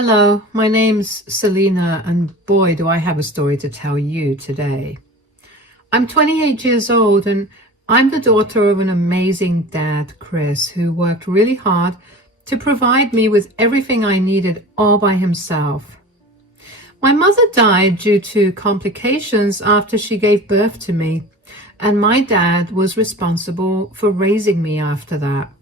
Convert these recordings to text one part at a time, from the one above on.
Hello, my name's Selena, and boy, do I have a story to tell you today. I'm 28 years old, and I'm the daughter of an amazing dad, Chris, who worked really hard to provide me with everything I needed all by himself. My mother died due to complications after she gave birth to me, and my dad was responsible for raising me after that.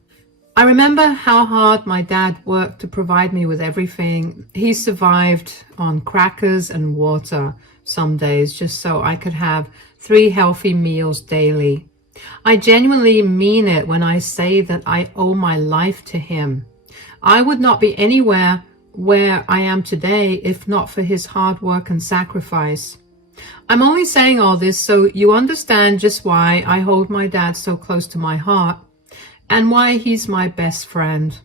I remember how hard my dad worked to provide me with everything. He survived on crackers and water some days just so I could have 3 healthy meals daily. I genuinely mean it when I say that I owe my life to him. I would not be anywhere where I am today if not for his hard work and sacrifice. I'm only saying all this so you understand just why I hold my dad so close to my heart, and why he's my best friend.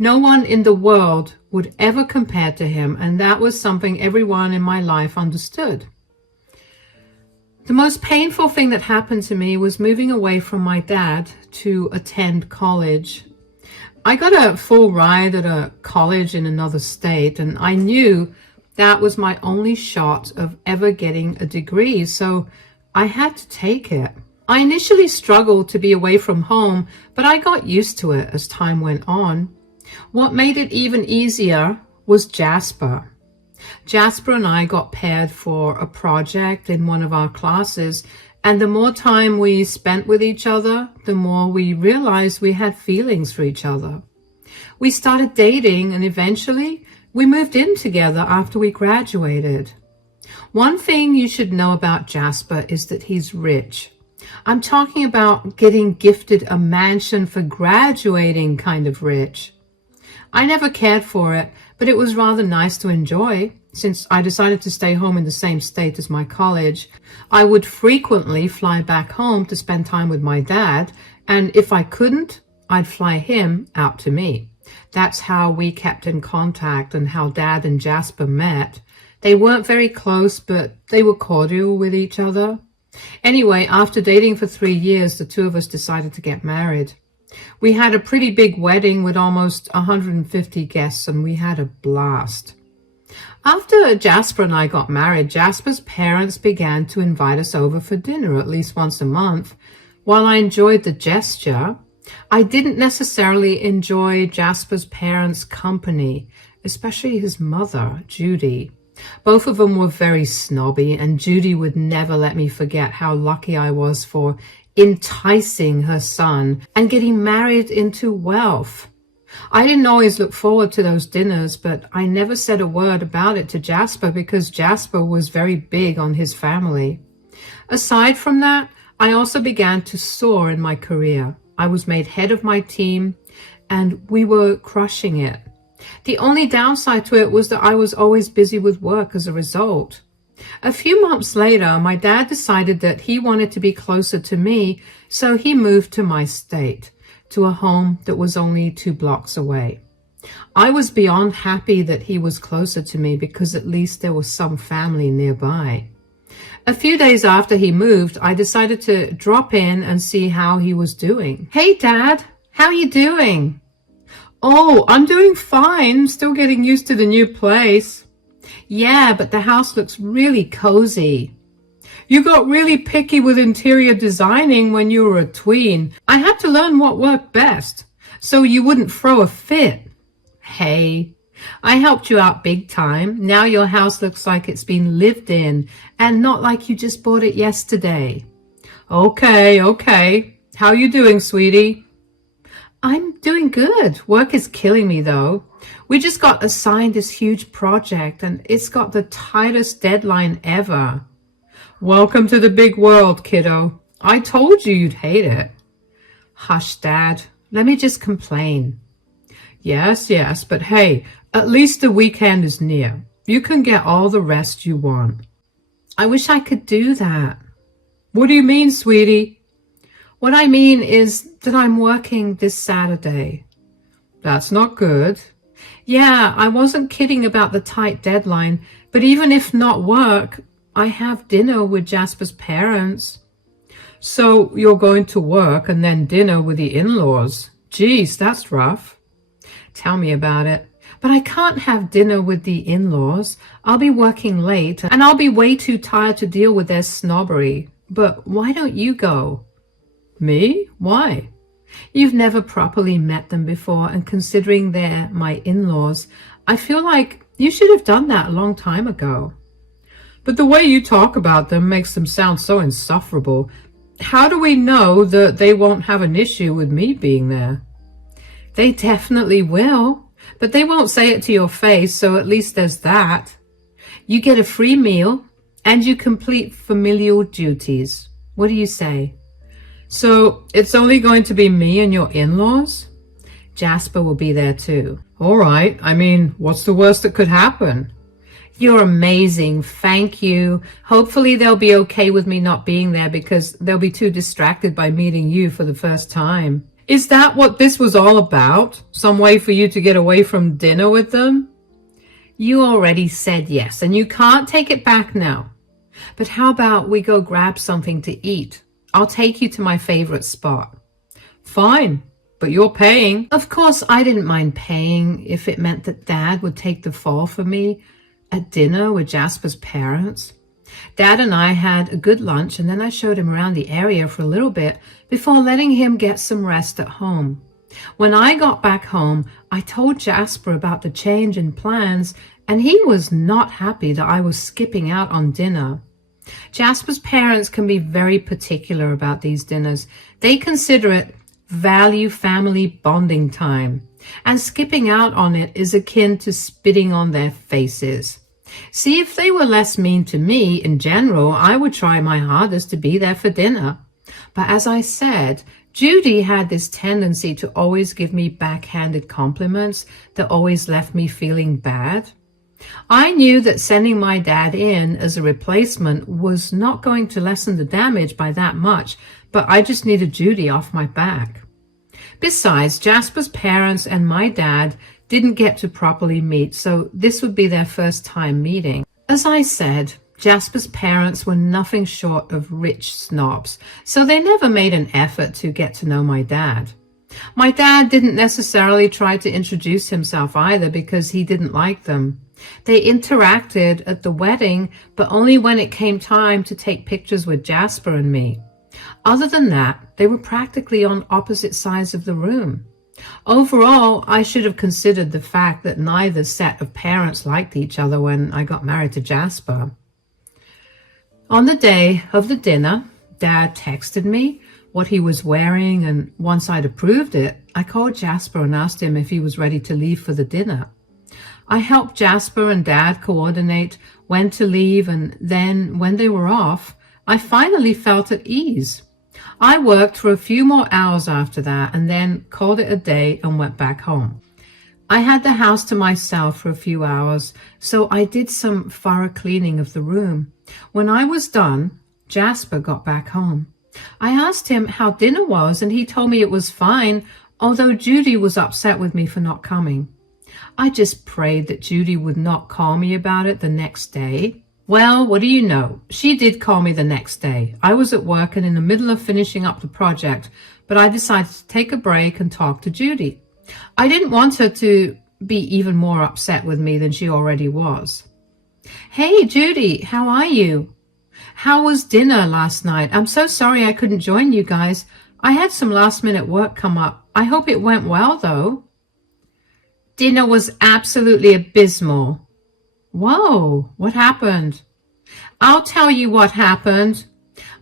No one in the world would ever compare to him, and that was something everyone in my life understood. The most painful thing that happened to me was moving away from my dad to attend college. I got a full ride at a college in another state, and I knew that was my only shot of ever getting a degree, so I had to take it. I initially struggled to be away from home, but I got used to it as time went on. What made it even easier was Jasper. Jasper and I got paired for a project in one of our classes, and the more time we spent with each other, the more we realized we had feelings for each other. We started dating, and eventually we moved in together after we graduated. One thing you should know about Jasper is that he's rich. I'm talking about getting gifted a mansion for graduating kind of rich. I never cared for it, but it was rather nice to enjoy. Since I decided to stay home in the same state as my college, I would frequently fly back home to spend time with my dad, and if I couldn't, I'd fly him out to me. That's how we kept in contact and how Dad and Jasper met. They weren't very close, but they were cordial with each other. Anyway, after dating for 3 years, the two of us decided to get married. We had a pretty big wedding with almost 150 guests, and we had a blast. After Jasper and I got married, Jasper's parents began to invite us over for dinner at least once a month. While I enjoyed the gesture, I didn't necessarily enjoy Jasper's parents' company, especially his mother, Judy. Both of them were very snobby, and Judy would never let me forget how lucky I was for enticing her son and getting married into wealth. I didn't always look forward to those dinners, but I never said a word about it to Jasper because Jasper was very big on his family. Aside from that, I also began to soar in my career. I was made head of my team, and we were crushing it. The only downside to it was that I was always busy with work as a result. A few months later, my dad decided that he wanted to be closer to me, so he moved to my state, to a home that was only 2 blocks away. I was beyond happy that he was closer to me because at least there was some family nearby. A few days after he moved, I decided to drop in and see how he was doing. "Hey, Dad, how are you doing?" "Oh, I'm doing fine. Still getting used to the new place." "Yeah, but the house looks really cozy." "You got really picky with interior designing when you were a tween. I had to learn what worked best, so you wouldn't throw a fit." "Hey, I helped you out big time. Now your house looks like it's been lived in and not like you just bought it yesterday." Okay. How you doing, sweetie?" "I'm doing good. Work is killing me, though. We just got assigned this huge project, and it's got the tightest deadline ever." "Welcome to the big world, kiddo. I told you you'd hate it." "Hush, Dad. Let me just complain." Yes, but hey, at least the weekend is near. You can get all the rest you want." "I wish I could do that." "What do you mean, sweetie?" "What I mean is that I'm working this Saturday." "That's not good." "Yeah, I wasn't kidding about the tight deadline, but even if not work, I have dinner with Jasper's parents." "So you're going to work and then dinner with the in-laws? Geez, that's rough." "Tell me about it. But I can't have dinner with the in-laws. I'll be working late and I'll be way too tired to deal with their snobbery. But why don't you go? Me? Why? You've never properly met them before, and considering they're my in-laws, I feel like you should have done that a long time ago. But the way you talk about them makes them sound so insufferable. How do we know that they won't have an issue with me being there? They definitely will, but they won't say it to your face, so at least there's that. You get a free meal, and you complete familial duties. What do you say? So it's only going to be me and your in-laws? Jasper will be there too. All right. I mean, what's the worst that could happen? You're amazing. Thank you. Hopefully they'll be okay with me not being there because they'll be too distracted by meeting you for the first time. Is that what this was all about? Some way for you to get away from dinner with them? You already said yes, and you can't take it back now. But how about we go grab something to eat? I'll take you to my favorite spot. Fine, but you're paying. Of course, I didn't mind paying if it meant that Dad would take the fall for me at dinner with Jasper's parents. Dad and I had a good lunch, and then I showed him around the area for a little bit before letting him get some rest at home. When I got back home, I told Jasper about the change in plans, and he was not happy that I was skipping out on dinner. Jasper's parents can be very particular about these dinners. They consider it value family bonding time, and skipping out on it is akin to spitting on their faces. See, if they were less mean to me in general, I would try my hardest to be there for dinner. But as I said, Judy had this tendency to always give me backhanded compliments that always left me feeling bad. I knew that sending my dad in as a replacement was not going to lessen the damage by that much, but I just needed Judy off my back. Besides, Jasper's parents and my dad didn't get to properly meet, so this would be their first time meeting. As I said, Jasper's parents were nothing short of rich snobs, so they never made an effort to get to know my dad. My dad didn't necessarily try to introduce himself either because he didn't like them. They interacted at the wedding, but only when it came time to take pictures with Jasper and me. Other than that, they were practically on opposite sides of the room. Overall, I should have considered the fact that neither set of parents liked each other when I got married to Jasper. On the day of the dinner, Dad texted me what he was wearing, and once I'd approved it, I called Jasper and asked him if he was ready to leave for the dinner. I helped Jasper and Dad coordinate when to leave, and then when they were off, I finally felt at ease. I worked for a few more hours after that and then called it a day and went back home. I had the house to myself for a few hours, so I did some thorough cleaning of the room. When I was done, Jasper got back home. I asked him how dinner was, and he told me it was fine, although Judy was upset with me for not coming. I just prayed that Judy would not call me about it the next day. Well, what do you know? She did call me the next day. I was at work and in the middle of finishing up the project, but I decided to take a break and talk to Judy. I didn't want her to be even more upset with me than she already was. Hey, Judy, how are you? How was dinner last night? I'm so sorry I couldn't join you guys. I had some last-minute work come up. I hope it went well, though. Dinner was absolutely abysmal. Whoa, what happened? I'll tell you what happened.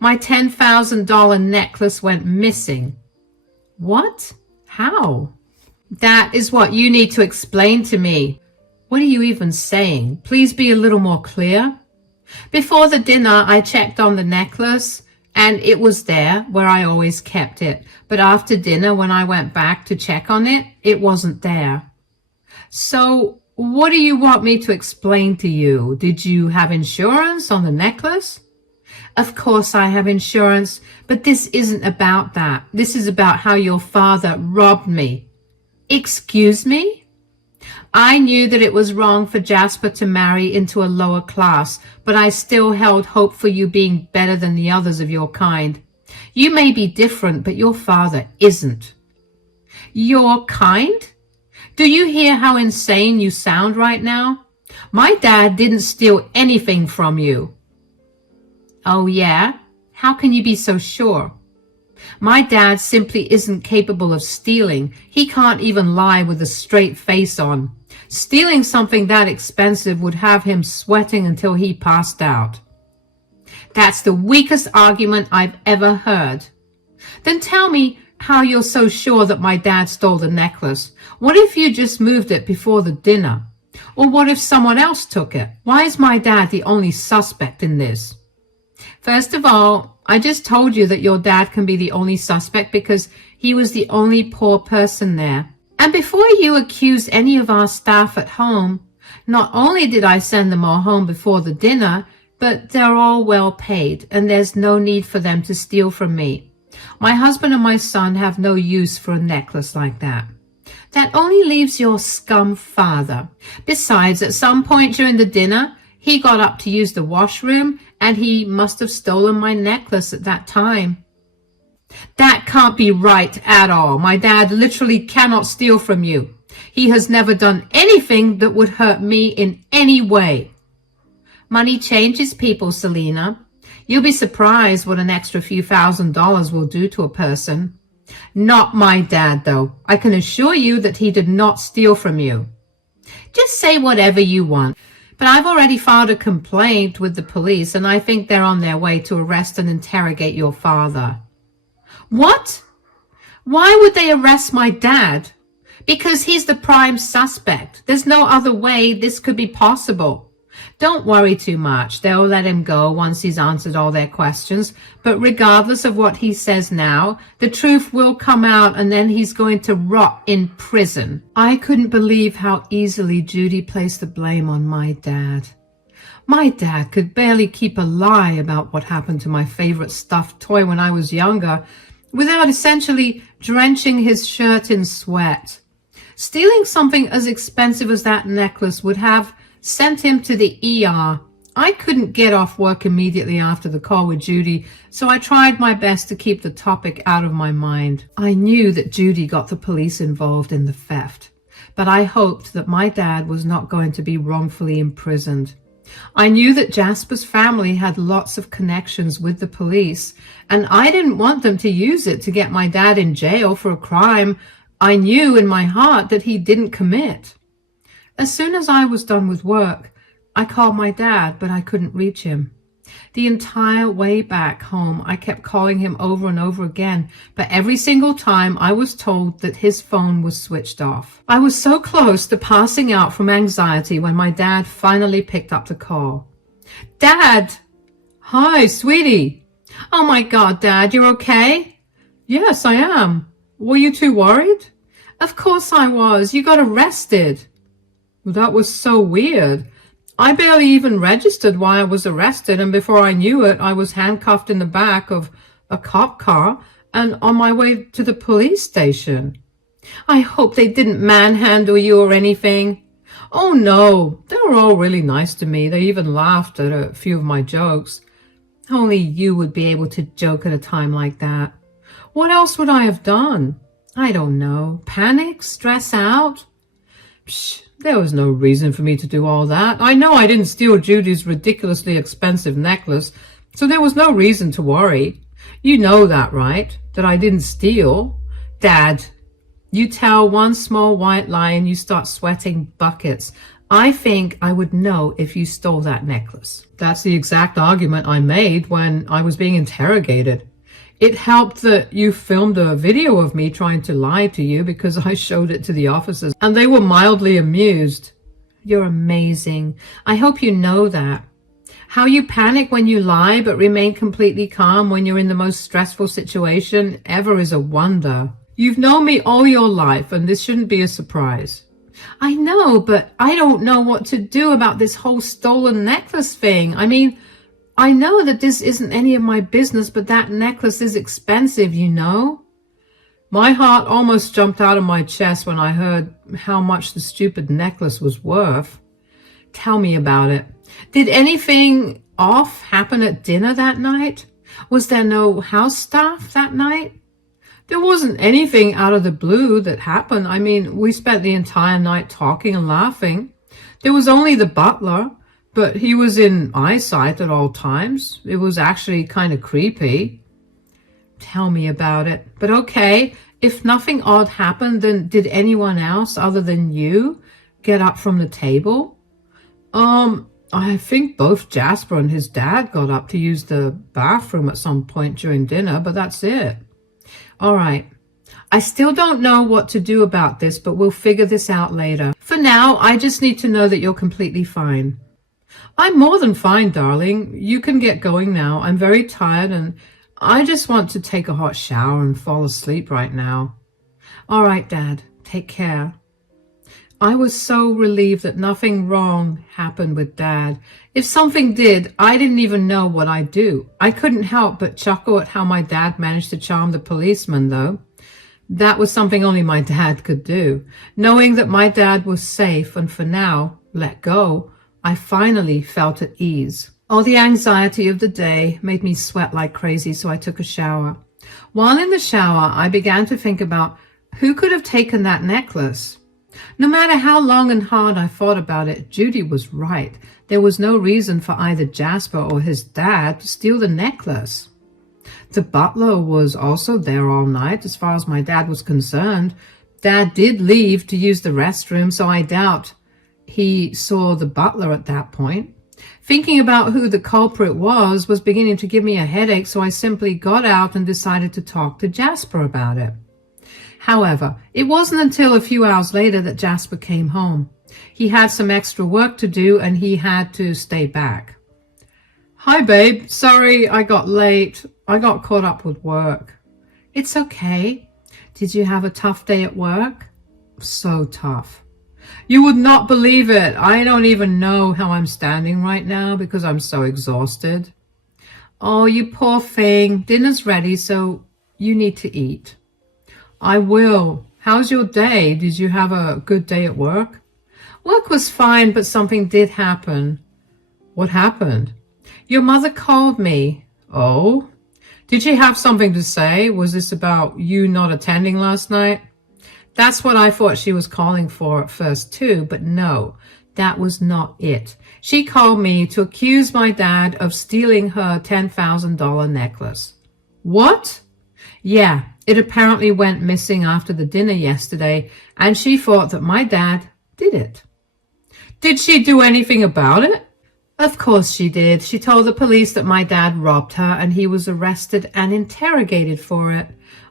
My $10,000 necklace went missing. What? How? That is what you need to explain to me. What are you even saying? Please be a little more clear. Before the dinner, I checked on the necklace, and it was there where I always kept it. But after dinner, when I went back to check on it, it wasn't there. So, what do you want me to explain to you? Did you have insurance on the necklace? Of course I have insurance, but this isn't about that. This is about how your father robbed me. Excuse me? I knew that it was wrong for Jasper to marry into a lower class, but I still held hope for you being better than the others of your kind. You may be different, but your father isn't. Your kind? Do you hear how insane you sound right now? My dad didn't steal anything from you. Oh yeah? How can you be so sure? My dad simply isn't capable of stealing. He can't even lie with a straight face on. Stealing something that expensive would have him sweating until he passed out. That's the weakest argument I've ever heard. Then tell me how you're so sure that my dad stole the necklace. What if you just moved it before the dinner? Or what if someone else took it? Why is my dad the only suspect in this? First of all, I just told you that your dad can be the only suspect because he was the only poor person there. And before you accuse any of our staff at home, not only did I send them all home before the dinner, but they're all well paid and there's no need for them to steal from me. My husband and my son have no use for a necklace like that. That only leaves your scum father. Besides, at some point during the dinner, he got up to use the washroom and he must have stolen my necklace at that time. That can't be right at all. My dad literally cannot steal from you. He has never done anything that would hurt me in any way. Money changes people, Selena. You'll be surprised what an extra few $1,000s will do to a person. Not my dad, though. I can assure you that he did not steal from you. Just say whatever you want. But I've already filed a complaint with the police, and I think they're on their way to arrest and interrogate your father. What? Why would they arrest my dad? Because he's the prime suspect. There's no other way this could be possible. Don't worry too much. They'll let him go once he's answered all their questions. But regardless of what he says now, the truth will come out and then he's going to rot in prison. I couldn't believe how easily Judy placed the blame on my dad. My dad could barely keep a lie about what happened to my favorite stuffed toy when I was younger without essentially drenching his shirt in sweat. Stealing something as expensive as that necklace would have sent him to the ER. I couldn't get off work immediately after the call with Judy, so I tried my best to keep the topic out of my mind. I knew that Judy got the police involved in the theft, but I hoped that my dad was not going to be wrongfully imprisoned. I knew that Jasper's family had lots of connections with the police, and I didn't want them to use it to get my dad in jail for a crime I knew in my heart that he didn't commit. As soon as I was done with work, I called my dad, but I couldn't reach him. The entire way back home, I kept calling him over and over again, but every single time I was told that his phone was switched off. I was so close to passing out from anxiety when my dad finally picked up the call. Dad! Hi, sweetie. Oh my God, Dad, you're okay? Yes, I am. Were you too worried? Of course I was. You got arrested. Well, that was so weird. I barely even registered why I was arrested, and before I knew it, I was handcuffed in the back of a cop car and on my way to the police station. I hope they didn't manhandle you or anything. Oh no, they were all really nice to me. They even laughed at a few of my jokes. Only you would be able to joke at a time like that. What else would I have done? I don't know. Panic? Stress out? Psh, there was no reason for me to do all that. I know I didn't steal Judy's ridiculously expensive necklace, so there was no reason to worry. You know that, right? That I didn't steal. Dad, you tell one small white lie and you start sweating buckets. I think I would know if you stole that necklace. That's the exact argument I made when I was being interrogated. It helped that you filmed a video of me trying to lie to you because I showed it to the officers and they were mildly amused. You're amazing. I hope you know that. How you panic when you lie but remain completely calm when you're in the most stressful situation ever is a wonder. You've known me all your life and this shouldn't be a surprise. I know, but I don't know what to do about this whole stolen necklace thing. I mean, I know that this isn't any of my business, but that necklace is expensive, you know? My heart almost jumped out of my chest when I heard how much the stupid necklace was worth. Tell me about it. Did anything off happen at dinner that night? Was there no house staff that night? There wasn't anything out of the blue that happened. I mean, we spent the entire night talking and laughing. There was only the butler, but he was in eyesight at all times. It was actually kind of creepy. Tell me about it. But okay, if nothing odd happened, then did anyone else other than you get up from the table? I think both Jasper and his dad got up to use the bathroom at some point during dinner, but that's it. All right. I still don't know what to do about this, but we'll figure this out later. For now, I just need to know that you're completely fine. I'm more than fine, darling. You can get going now. I'm very tired and I just want to take a hot shower and fall asleep right now. All right, Dad. Take care. I was so relieved that nothing wrong happened with Dad. If something did, I didn't even know what I'd do. I couldn't help but chuckle at how my dad managed to charm the policeman, though. That was something only my dad could do. Knowing that my dad was safe and for now let go, I finally felt at ease. All the anxiety of the day made me sweat like crazy, so I took a shower. While in the shower, I began to think about who could have taken that necklace. No matter how long and hard I thought about it, Judy was right. There was no reason for either Jasper or his dad to steal the necklace. The butler was also there all night, as far as my dad was concerned. Dad did leave to use the restroom, so I doubt he saw the butler at that point. Thinking about who the culprit was beginning to give me a headache, so I simply got out and decided to talk to Jasper about it. However, it wasn't until a few hours later that Jasper came home. He had some extra work to do and he had to stay back. Hi, babe. Sorry I got late. I got caught up with work. It's okay. Did you have a tough day at work? So tough. You would not believe it. I don't even know how I'm standing right now because I'm so exhausted. Oh, you poor thing. Dinner's ready, so you need to eat. I will. How's your day? Did you have a good day at work? Work was fine, but something did happen. What happened? Your mother called me. Oh? Did she have something to say? Was this about you not attending last night? That's what I thought she was calling for at first too, but no, that was not it. She called me to accuse my dad of stealing her $10,000 necklace. What? Yeah. It apparently went missing after the dinner yesterday, and she thought that my dad did it. Did she do anything about it? Of course she did. She told the police that my dad robbed her, and he was arrested and interrogated for it.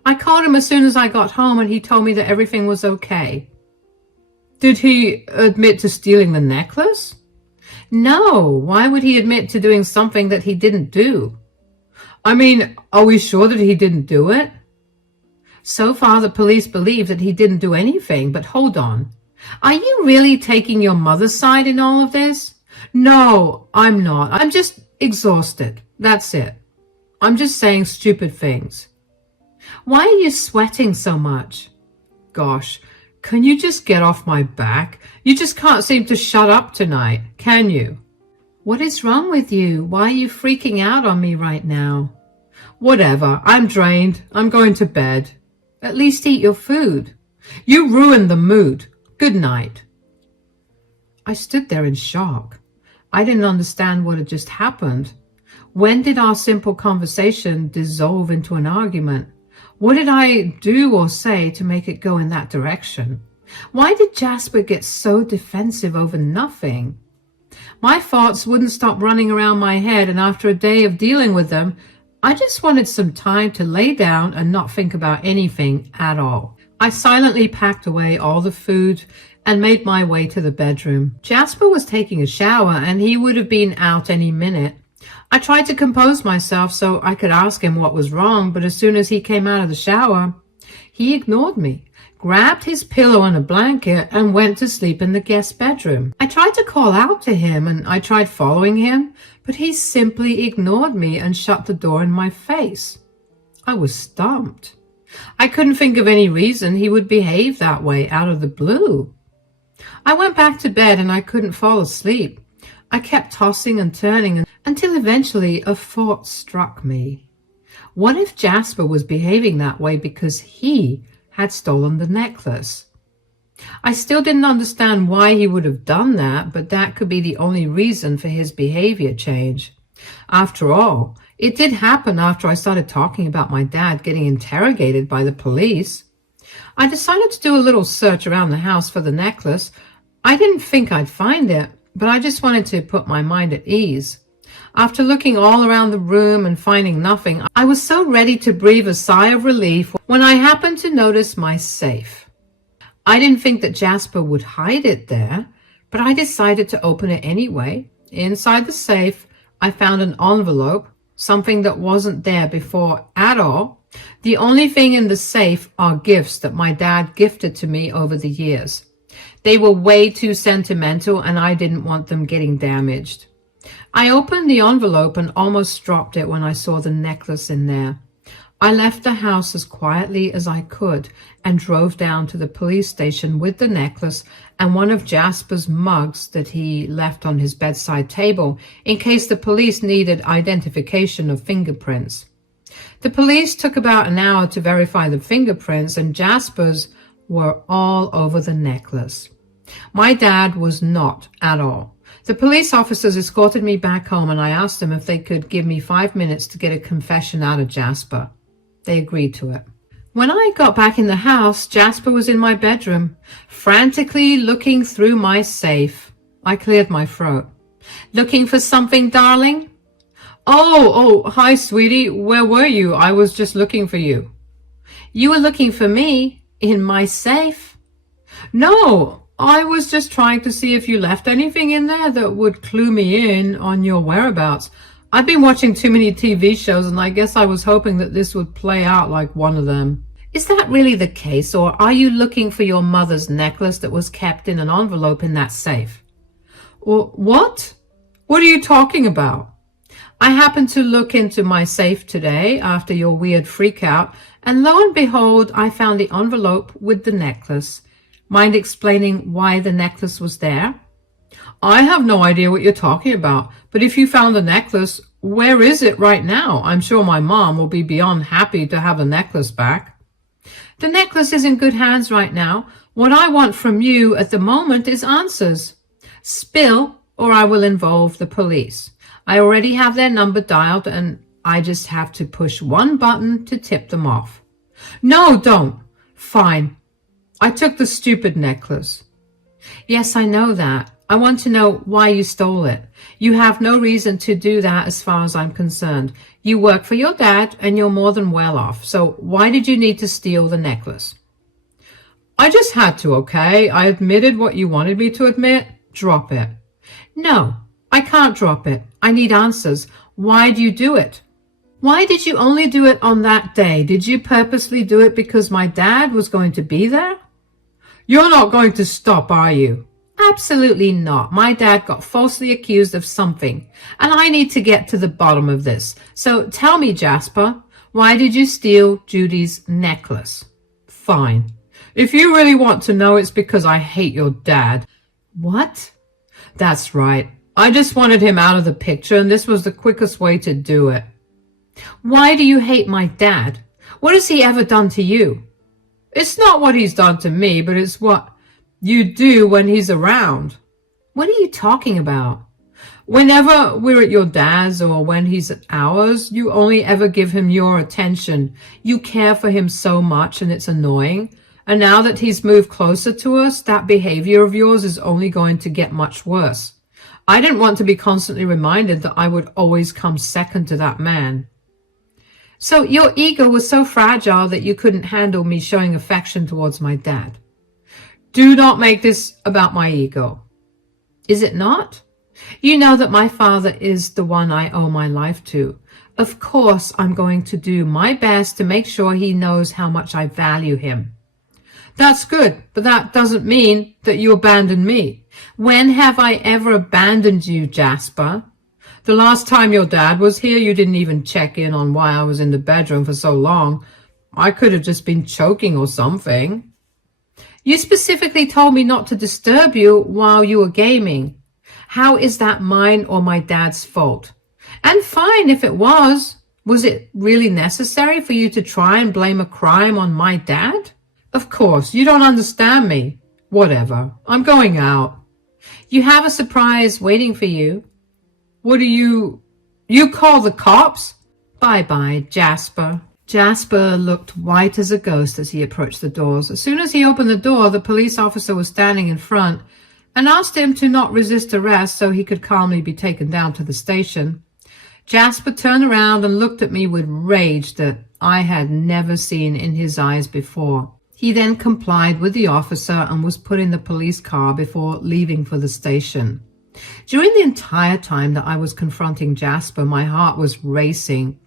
I called him as soon as I got home, and he told me that everything was okay. Did he admit to stealing the necklace? No. Why would he admit to doing something that he didn't do? I mean, are we sure that he didn't do it? So far, the police believe that he didn't do anything, but hold on. Are you really taking your mother's side in all of this? No, I'm not. I'm just exhausted. That's it. I'm just saying stupid things. Why are you sweating so much? Gosh, can you just get off my back? You just can't seem to shut up tonight, can you? What is wrong with you? Why are you freaking out on me right now? Whatever. I'm drained. I'm going to bed. At least eat your food. You ruined the mood. Good night. I stood there in shock. I didn't understand what had just happened. When did our simple conversation dissolve into an argument? What did I do or say to make it go in that direction? Why did Jasper get so defensive over nothing? My thoughts wouldn't stop running around my head, and after a day of dealing with them, I just wanted some time to lay down and not think about anything at all. I silently packed away all the food and made my way to the bedroom. Jasper was taking a shower and he would have been out any minute. I tried to compose myself so I could ask him what was wrong, but as soon as he came out of the shower, he ignored me, grabbed his pillow and a blanket, and went to sleep in the guest bedroom. I tried to call out to him and I tried following him, but he simply ignored me and shut the door in my face. I was stumped. I couldn't think of any reason he would behave that way out of the blue. I went back to bed and I couldn't fall asleep. I kept tossing and turning until eventually a thought struck me. What if Jasper was behaving that way because he had stolen the necklace? I still didn't understand why he would have done that, but that could be the only reason for his behavior change. After all, it did happen after I started talking about my dad getting interrogated by the police. I decided to do a little search around the house for the necklace. I didn't think I'd find it, but I just wanted to put my mind at ease. After looking all around the room and finding nothing, I was so ready to breathe a sigh of relief when I happened to notice my safe. I didn't think that Jasper would hide it there, but I decided to open it anyway. Inside the safe, I found an envelope, something that wasn't there before at all. The only thing in the safe are gifts that my dad gifted to me over the years. They were way too sentimental and I didn't want them getting damaged. I opened the envelope and almost dropped it when I saw the necklace in there. I left the house as quietly as I could and drove down to the police station with the necklace and one of Jasper's mugs that he left on his bedside table in case the police needed identification of fingerprints. The police took about an hour to verify the fingerprints, and Jasper's were all over the necklace. My dad was not at all. The police officers escorted me back home and I asked them if they could give me 5 minutes to get a confession out of Jasper. They agreed to it. When I got back in the house, Jasper was in my bedroom, frantically looking through my safe. I cleared my throat. Looking for something, darling? Oh, hi, sweetie. Where were you? I was just looking for you. You were looking for me? In my safe? No, I was just trying to see if you left anything in there that would clue me in on your whereabouts. I've been watching too many TV shows and I guess I was hoping that this would play out like one of them. Is that really the case, or are you looking for your mother's necklace that was kept in an envelope in that safe? What? What are you talking about? I happened to look into my safe today after your weird freakout, and lo and behold, I found the envelope with the necklace. Mind explaining why the necklace was there? I have no idea what you're talking about, but if you found the necklace, where is it right now? I'm sure my mom will be beyond happy to have the necklace back. The necklace is in good hands right now. What I want from you at the moment is answers. Spill, or I will involve the police. I already have their number dialed and I just have to push one button to tip them off. No, don't. Fine. I took the stupid necklace. Yes, I know that. I want to know why you stole it. You have no reason to do that as far as I'm concerned. You work for your dad and you're more than well off. So why did you need to steal the necklace? I just had to, okay? I admitted what you wanted me to admit. Drop it. No, I can't drop it. I need answers. Why do you do it? Why did you only do it on that day? Did you purposely do it because my dad was going to be there? You're not going to stop, are you? Absolutely not. My dad got falsely accused of something, and I need to get to the bottom of this. So tell me, Jasper, why did you steal Judy's necklace? Fine. If you really want to know, it's because I hate your dad. What? That's right. I just wanted him out of the picture, and this was the quickest way to do it. Why do you hate my dad? What has he ever done to you? It's not what he's done to me, but it's what you do when he's around. What are you talking about? Whenever we're at your dad's or when he's at ours, you only ever give him your attention. You care for him so much and it's annoying. And now that he's moved closer to us, that behavior of yours is only going to get much worse. I didn't want to be constantly reminded that I would always come second to that man. So your ego was so fragile that you couldn't handle me showing affection towards my dad. Do not make this about my ego. Is it not? You know that my father is the one I owe my life to. Of course, I'm going to do my best to make sure he knows how much I value him. That's good, but that doesn't mean that you abandon me. When have I ever abandoned you, Jasper? The last time your dad was here, you didn't even check in on why I was in the bedroom for so long. I could have just been choking or something. You specifically told me not to disturb you while you were gaming. How is that mine or my dad's fault? And fine if it was. Was it really necessary for you to try and blame a crime on my dad? Of course, you don't understand me. Whatever, I'm going out. You have a surprise waiting for you. What do you call the cops? Bye-bye, Jasper. Jasper looked white as a ghost as he approached the doors. As soon as he opened the door, the police officer was standing in front and asked him to not resist arrest so he could calmly be taken down to the station. Jasper turned around and looked at me with rage that I had never seen in his eyes before. He then complied with the officer and was put in the police car before leaving for the station. During the entire time that I was confronting Jasper, my heart was racing.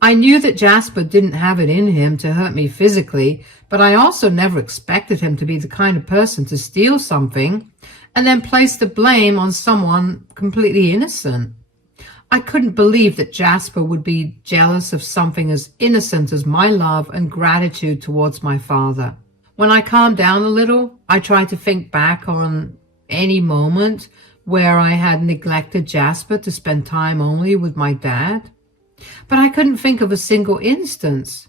I knew that Jasper didn't have it in him to hurt me physically, but I also never expected him to be the kind of person to steal something and then place the blame on someone completely innocent. I couldn't believe that Jasper would be jealous of something as innocent as my love and gratitude towards my father. When I calmed down a little, I tried to think back on any moment where I had neglected Jasper to spend time only with my dad. But I couldn't think of a single instance.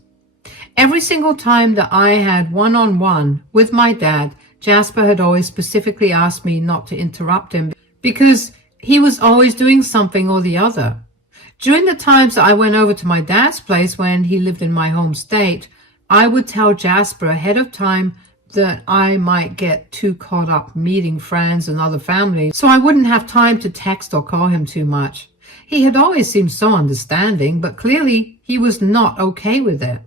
Every single time that I had one-on-one with my dad, Jasper had always specifically asked me not to interrupt him because he was always doing something or the other. During the times that I went over to my dad's place when he lived in my home state, I would tell Jasper ahead of time that I might get too caught up meeting friends and other family, so I wouldn't have time to text or call him too much. He had always seemed so understanding, but clearly he was not okay with it.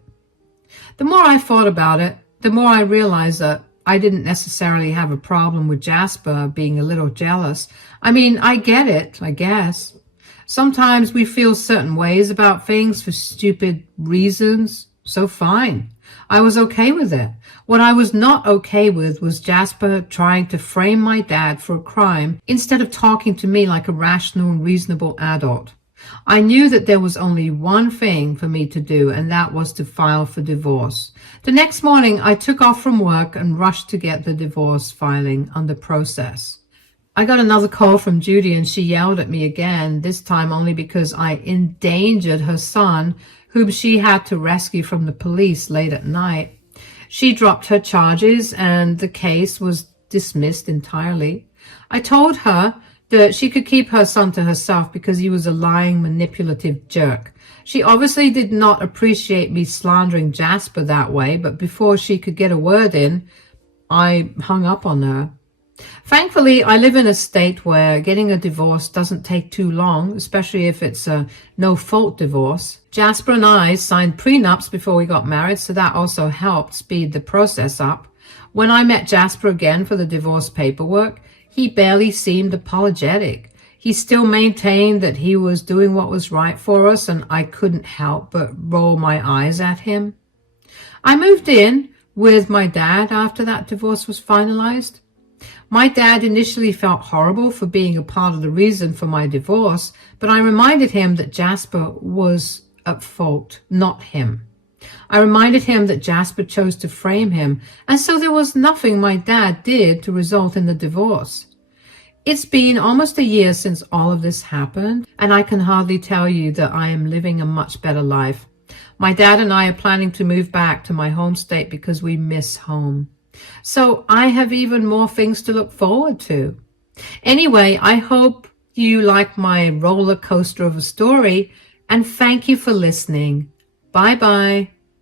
The more I thought about it, the more I realized that I didn't necessarily have a problem with Jasper being a little jealous. I mean, I get it, I guess. Sometimes we feel certain ways about things for stupid reasons, so fine. I was okay with it. What I was not okay with was Jasper trying to frame my dad for a crime instead of talking to me like a rational and reasonable adult. I knew that there was only one thing for me to do, and that was to file for divorce. The next morning, I took off from work and rushed to get the divorce filing under process. I got another call from Judy, and she yelled at me again, this time only because I endangered her son, whom she had to rescue from the police late at night. She dropped her charges, and the case was dismissed entirely. I told her that she could keep her son to herself because he was a lying, manipulative jerk. She obviously did not appreciate me slandering Jasper that way, but before she could get a word in, I hung up on her. Thankfully, I live in a state where getting a divorce doesn't take too long, especially if it's a no-fault divorce. Jasper and I signed prenups before we got married, so that also helped speed the process up. When I met Jasper again for the divorce paperwork, he barely seemed apologetic. He still maintained that he was doing what was right for us, and I couldn't help but roll my eyes at him. I moved in with my dad after that divorce was finalized. My dad initially felt horrible for being a part of the reason for my divorce, but I reminded him that Jasper was at fault, not him. I reminded him that Jasper chose to frame him, and so there was nothing my dad did to result in the divorce. It's been almost a year since all of this happened, and I can hardly tell you that I am living a much better life. My dad and I are planning to move back to my home state because we miss home. So I have even more things to look forward to. Anyway, I hope you like my roller coaster of a story, and thank you for listening. Bye-bye.